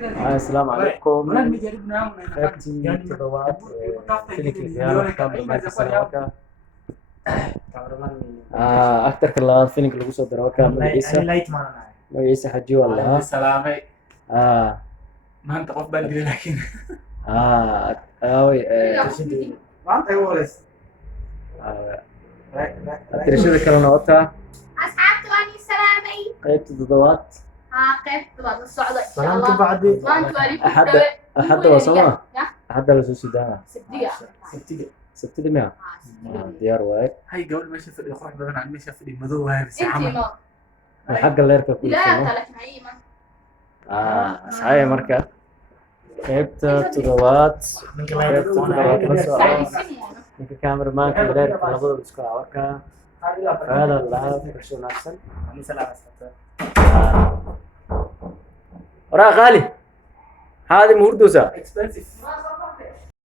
السلام عليكم Malan nimejaribu na yangu na inafanya. qaybtii toddobaad filimkii khiyaano cameramanka sanawaka actarka labaad filimka lagu soo daro wakaa magaciisa xajiyo Waa allaha salaamay. Maanta qof baan dilay laakiin. aaway Maanta ay walays. tirashada kalena wataa أصحابتي وأني سلامي. qaybta toddobaad قفت بعد الصعدة إن شاء Salaamka الله. bacdi. ما أنت ولي axadda waa sooma axadda lasoo sidaana سبتية. Sabtiga. sabtida miya diyaar waaye Hay gabadh meesha fadhiyo qurux badan aan meesha fadhiyo madow waaye bas أنتي camal. ما. xagga leerka ku لا dhigtay لكن هي ما. saxaya marka qaybta toddobaad qaybta toddobaad la soco سالسين. ninka cameramanka leerka labadaba isku arkaa هذا اللعب برشلونة أحسن وراء غالي هذه مهردوسة Expensive. ما